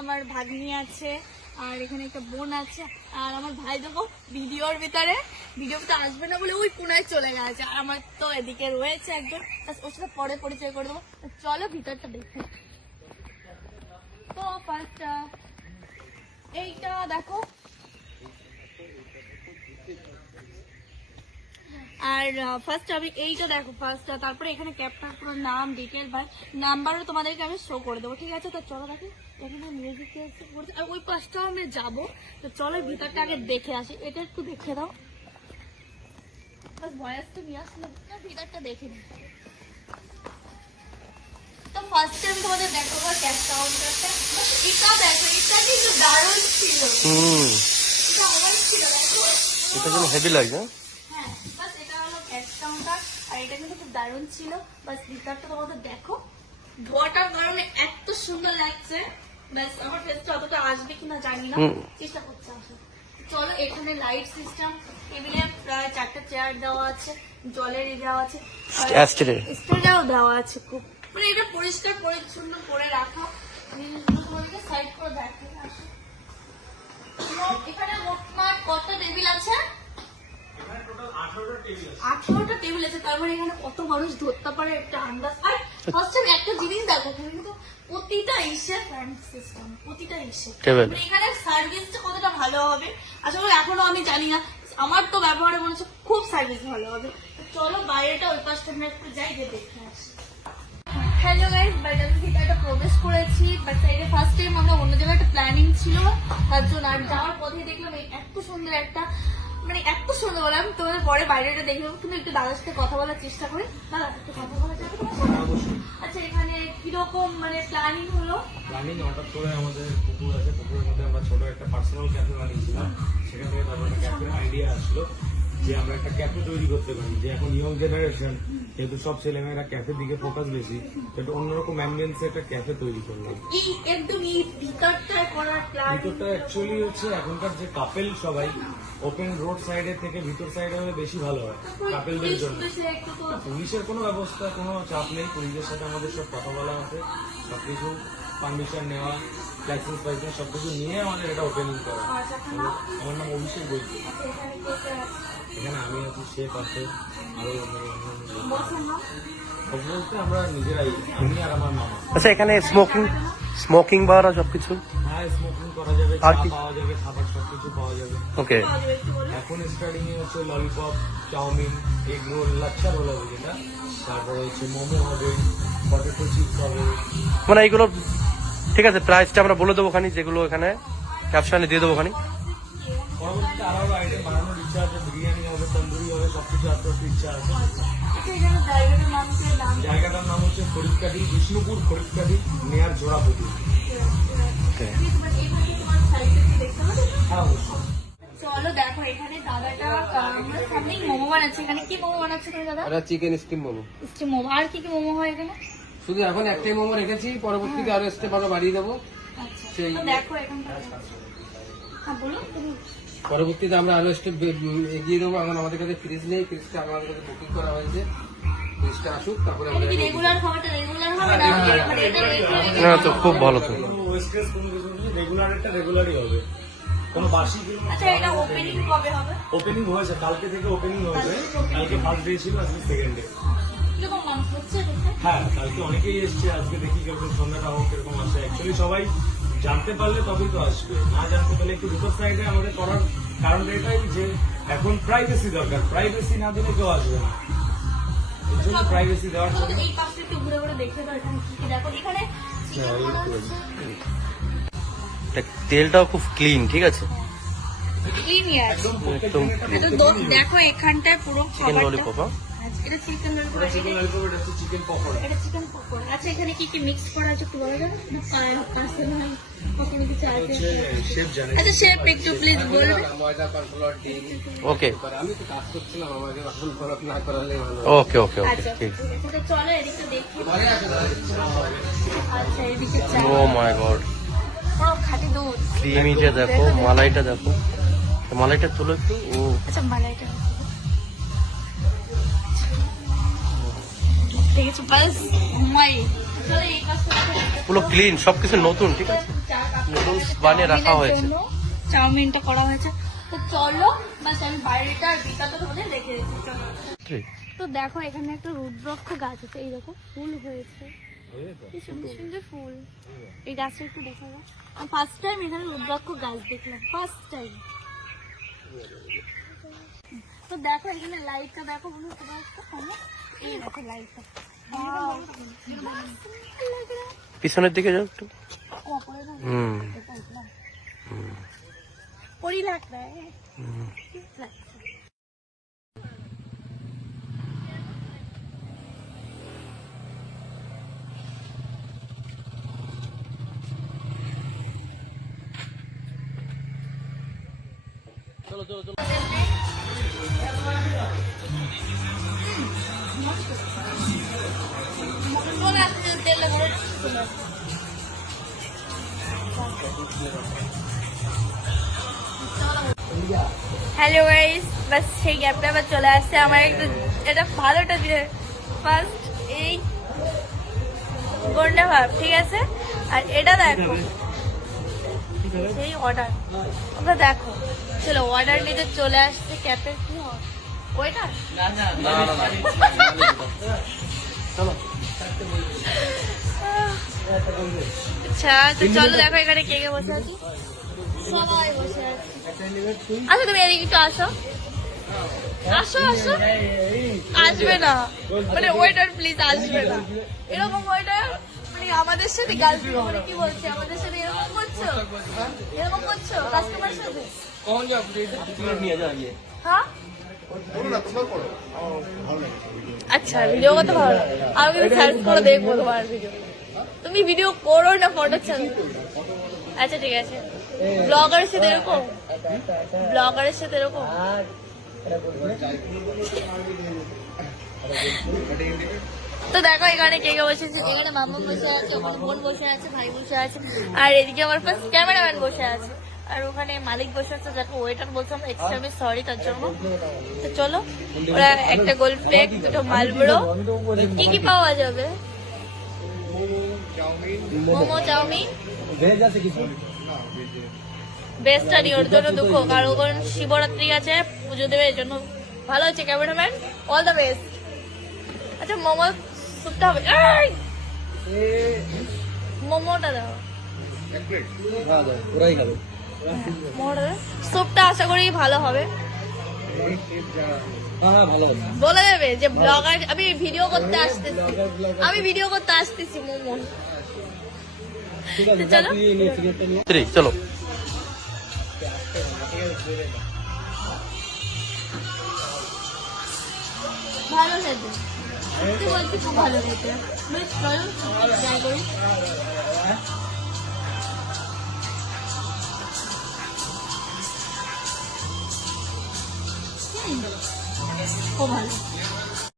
আমার ভাগ্নি আছে, আর এখানে একটা বোন আছে, আর আমার ভাই দেখো ভিডিওতে আসবে না বলে ওই কোনায় চলে গেছে, আর আমার তো এদিকে রয়েছে একজন, ওর সাথে পরে পরিচয় করে দেবো। চলো ভিতরটা দেখো। তো ফার্স্ট এইটা দেখো, আর ফার্স্ট আমি এইটা দেখো ফার্স্ট, তারপরে এখানে ক্যাবটার পুরো নাম ডিটেল বা নাম্বারও তোমাদেরকে আমি শো করে দেবো, ঠিক আছে? তো চলো দেখো, এখানে মিউজিক আর ওই পাশটাও আমি যাবো, তো চলো ভিতরটা আগে দেখে আসি। এটা একটু দেখে দাও, ভয়েস তো নিয়ে আসলে ভিতরটা দেখে নিই। তো ফার্স্টে আমি তোমাদের দেখাবো ক্যাব কাউন্টারটা। এটা দেখো, এটা কিন্তু দারুণ ছিল, এটা আমার ছিল দেখো, এটা যেন হেভি লাগছে। হ্যাঁ বাস এটা হলো ক্যাশ কাউন্টার, আর এটা কিন্তু খুব দারুণ ছিল। বাস ভিতরটা তোমাদের দেখো, ধোয়াটার কারণে এত সুন্দর লাগছে। ব্যাস আমার ফেসটা অতটা আসবে কিনা জানি না, চেষ্টা করতে আসো। চলো, এখানে লাইট সিস্টেম, টেবিলে প্রায় 4টা চেয়ার দেওয়া আছে, জলের দেওয়া আছে, স্টেজও দেওয়া আছে। খুব মানে এটা পরিষ্কার পরিচ্ছন্ন করে রাখা, জিনিসগুলো তোমাদেরকে সাইড করে দেখে আসো। এখানে মোটমাট কতটা টেবিল আছে? 18টা টেবিল আছে, তারপরে এখানে কত মানুষ ধরতে পারে একটা আন্দাজ। আর ফার্স্ট টাইম একটা জিনিস দেখো, কিন্তু প্রতিটা ইসে ফ্যান সিস্টেম, প্রতিটা ইসে এখানে সার্ভিসটা কতটা ভালো হবে আসলে এখনো আমি জানি না, আমার তো ব্যবহারে মনে হচ্ছে খুব সার্ভিস ভালো হবে। চলো বাইরেটা ওই পাশটা আমরা একটু যাই, গিয়ে দেখে আসি। হ্যালো গাইস, বাইরে আমি ভিতরটা প্রবেশ করেছি, বাট সাইডে ফার্স্ট টাইম আমরা অন্য জায়গায় একটা প্ল্যানিং ছিল তার জন্য, আর যাওয়ার পথে দেখলাম এত সুন্দর একটা, মানে এত সুন্দর বললাম তোমাদের পরে বাইরেটা দেখে নেবো, কিন্তু একটু দাদার সাথে কথা বলার চেষ্টা করি। দাদা একটু কথা বলা যাবে তোমার সাথে? আচ্ছা, এখানে কিরকম মানে প্ল্যানিং হলো? প্ল্যানিং হঠাৎ করে আমাদের পুকুর আছে, পুকুরের মধ্যে আমরা ছোট একটা পার্সোনাল ক্যাফে বানিয়েছিলাম, সেখান থেকে তারপর একটা ক্যাফের আইডিয়া আসলো যে আমরা একটা ক্যাফে তৈরি করতে পারি, যে এখন ইয়ং জেনারেশন যেহেতু সব ছেলেমেয়েরা ক্যাফের দিকে ফোকাস বেশি, সেটা অন্যরকম অ্যাম্বিয়েন্সে একটা ক্যাফে তৈরি করলাম। ভিতরটা অ্যাকচুয়ালি হচ্ছে এখনকার যে কাপেল সবাই ওপেন রোড সাইডের থেকে ভিতর সাইডে হলে বেশি ভালো হয় কাপেলদের জন্য। পুলিশের কোনো ব্যবস্থা, কোনো চাপ নেই, পুলিশের সাথে আমাদের সব কথা বলা আছে, সবকিছু পারমিশন নেওয়া, লাইসেন্স ফাইসেন্স সবকিছু নিয়ে আমাদের এটা ওপেনিং করা। আমার নাম অভিষেক বৈদ্য, এখানে আমি আছি, শেফ আছে, আরো বলতে আমরা নিজেরাই, আমি আর আমার মামা। আচ্ছা, এখানে স্মোকিং বার আর সবকিছু? হ্যাঁ, স্মোকিং করা যাবে, চা পাওয়া যাবে, খাবার সবকিছু পাওয়া যাবে। ওকে, এখন স্টার্টিং এ হচ্ছে lollipop, chow mein, egg roll, lachha roll হবে যেটা, তারপরে হচ্ছে মোমো হবে, পটেটো চিপস হবে, মানে এইগুলো ঠিক আছে। প্রাইসটা আমরা বলে দেবো ওখানে, যেগুলো এখানে ক্যাপশনে দিয়ে দেবো ওখানে। পরবর্তীতে আরো আইটেম বানানোর ইচ্ছা আছে, বিরিয়ানি হবে, তন্দুরি হবে, সবকিছু আস্তে আস্তে ইচ্ছা আছে। জায়গাটার নাম হচ্ছে ফরিদকাঠি, বিষ্ণুপুর ফরিদকাঠি, নেয়ার জোড়াপতি। হ্যাঁ, অবশ্যই। চলো দেখো, এখানে দাদাটা আমার সামনেই মোমো বানাচ্ছে। এখানে কি মোমো বানাচ্ছে তুমি দাদা? এটা chicken steam momo. Steam momo. আর কি কি মোমো হয় এখানে? শুধু এখন একটাই মোমো রেখেছি, পরবর্তীতে আরো স্টেপ আরো বাড়িয়ে দেবো। আচ্ছা, তো দেখো এখানটা, হ্যাঁ বলো তুমি। পরবর্তীতে আমরা আরো স্টেপ এগিয়ে দেবো। এখন আমাদের কাছে ফ্রিজ নেই, ফ্রিজটা আমাদের কাছে বুকিং করা হয়েছে, ফ্রিজটা আসুক তারপরে এটা কি রেগুলার খাবারটা রেগুলার হবে না? মানে এটা না তো খুব ভালো তো, ওয়েস্টেজ কোনো কিছু নেই, রেগুলারটা রেগুলারই হবে, কোনো বাসি কিছু। আচ্ছা, এটা ওপেনিং কবে হবে? ওপেনিং হয়েছে, কালকে থেকে ওপেনিং হয়েছে, কালকে ফার্স্ট ডে ছিল, আজকে সেকেন্ড ডে। কিরকম মানুষ হচ্ছে দেখতে? হ্যাঁ, কালকে অনেকেই এসছে, আজকে দেখি কিরকম সন্ধ্যাটা হোক, কিরকম আসে। অ্যাকচুয়ালি সবাই জানতে পারলে তবেই তো আসবে, না জানতে পারলে একটু দুটো সাইডে আমাদের করার কারণ এটাই যে এখন প্রাইভেসি দরকার, প্রাইভেসি না দিলে কেউ আসবে না, এর জন্য প্রাইভেসি দেওয়ার জন্য। এই পাশে একটু ঘুরে ঘুরে দেখতে দাও, এখানে কি কি দেখো। এখানে চিকেন বানাচ্ছে, তেলটাও খুব ক্লিন, ঠিক আছে, ক্লিনই আছে একদম একদম। দেখো এখানটায় পুরো চিকেন খাবারটা, ললিপপ। এটা চিকেন ললিপপ, চিকেন ললিপপ, এটা হচ্ছে চিকেন পকোড়া। এটা চিকেন পকোড়া। আচ্ছা, এখানে কি কি মিক্স করা আছে একটু বলা যাবে? না পাশে নয় কখনো কিছু আছে? শেফ জানে। আচ্ছা শেফ, একটু প্লিজ বলবেন। ময়দা, কর্নফ্লাওয়ার, ডিম। ওকে আমি তো কাজ করছিলাম, আমাকে কর্নফ্লাওয়ার না করালে ভালো। ওকে ওকে ওকে, আচ্ছা ঠিক। তো চলো এদিকে দেখি। ঘরে আসে দাদা। আচ্ছা, এদিকে চা, ও মাই গড, পুরো খাঁটি দুধ। ক্রিমিটা দেখো, মালাইটা দেখো, মালাইটা তুলো একটু। ও আচ্ছা, মালাইটা দেখেছো? বাস ঘুমাই চলো এই কাজটা পুরো ক্লিন, সবকিছু নতুন, ঠিক আছে, নুডলস বানিয়ে রাখা হয়েছে। চাউমিনটা করা হয়েছে। তো চলো বাস আমি বাইরেটা আর ভিতরটা তোমাদের দেখে দিচ্ছি। চলো। তো দেখো এখানে একটা রুদ্রাক্ষ গাছ আছে, এইরকম ফুল হয়েছে, কি সুন্দর সুন্দর ফুল। এই গাছটা একটু দেখা যাক। আমি ফার্স্ট টাইম এখানে রুদ্রাক্ষ গাছ দেখলাম, ফার্স্ট টাইম। তো দেখো এখানে লাইটটা দেখো, বন্ধু তোমার একটা সামনে এই দেখো লাইটটা, পিছনের দিকে যাও একটু। পরি লাগ রা হ্যায়। চলে আসছে তেল ভরে চলে আসছে। হ্যালো গাইস, বাস সেই গ্যাপটা আবার চলে আসছে। আমার একটু এটা ভালোটা দিয়ে ফার্স্ট এই গন্ডা ভাব, ঠিক আছে। আর এটা দেখো সেই অর্ডার, ওটা দেখো। চলো অর্ডার নিতে চলে আসছে। ক্যাপের কি হয় ওইটা, আচ্ছা। তো চলো দেখো এখানে কে কে বসে আছি, সবাই বসে আছে। আচ্ছা তুমি এদিকে একটু আসো, আসো আসো। আসবে না মানে ওয়েটার প্লিজ আসবে না, এরকম ওয়েটার মানে আমাদের সাথে গার্লফ্রেন্ড মানে কি বলছে, আমাদের সাথে এরকম করছো, এরকম করছো কাস্টমার সাথে। হ্যাঁ আচ্ছা, ভিডিও করতে ভালো লাগে, আমি কিন্তু সার্চ করে দেখবো তোমার ভিডিও। তুমি ভিডিও করো না ফটো ছাড়ো। আচ্ছা ঠিক আছে, ব্লগারের সাথে এরকম, ব্লগারের সাথে এরকম। তো দেখো এখানে কে কে বসে আছে, এখানে মাম্মা বসে আছে, ওখানে বোন বসে আছে, ভাই বসে আছে, আর এদিকে আমার ফার্স্ট ক্যামেরাম্যান বসে আছে, আর ওখানে মালিক বসে আছে, যাকে ওয়েটার বলছে, আমরা এক্সট্রিমলি সরি তার জন্য। তো চলো, ওরা একটা গোল্ড প্লেট, দুটো মালবড়ো, কি কি পাওয়া যাবে, মোমো চাউমিন, বেস্টটা নিয়ে ওর জন্য দুঃখ, কারণ শিবরাত্রি আছে, পুজো দেবে, এর জন্য। ভালো হচ্ছে ক্যামেরাম্যান, অল দ্য বেস্ট। আচ্ছা মোমো স্যুপটা হবে, মোমোটা দাও, স্যুপটা আশা করি ভালো হবে। বলে দেবে যে ব্লগার, আমি ভিডিও করতে আসতেছি, আমি ভিডিও করতে আসতেছি মোমো। চলো চলো। ভালো খেতে, সত্যি বলছি খুব ভালো খেতে। বেশ চলো ট্রাই করি। খুব ভালো।